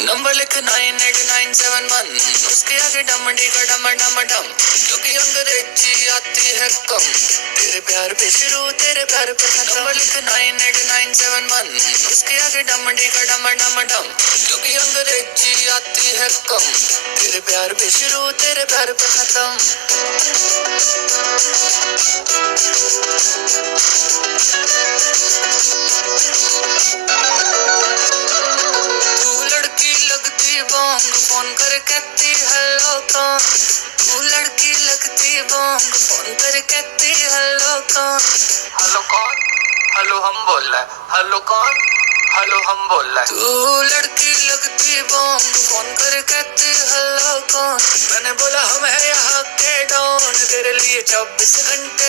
Number लिख 9897 उसके आगे डमडी का डम डम डम, क्योंकि अंग्रेजी आती है कम, तेरे प्यार पे शुरू तेरे प्यार पे खत्म। नंबर लिख 9897 उसके आगे डमडी का डम डम डम, क्योंकि अंग्रेजी आती है कम, तेरे प्यार पे शुरू तेरे प्यार पे खत्म। बॉन्ग फोन कर कहती हेलो कौन, तू लड़की लगती बॉन्ग फोन कर कहती हेलो कौन। हेलो कौन, हेलो हम बोल रहे हैं, हेलो कौन, हेलो हम बोल रहे हैं। तू लड़की लगती बॉन्ग फोन कर कहती हेलो कौन, मैंने बोला हम है यहाँ के डॉन, तेरे लिए 24 घंटे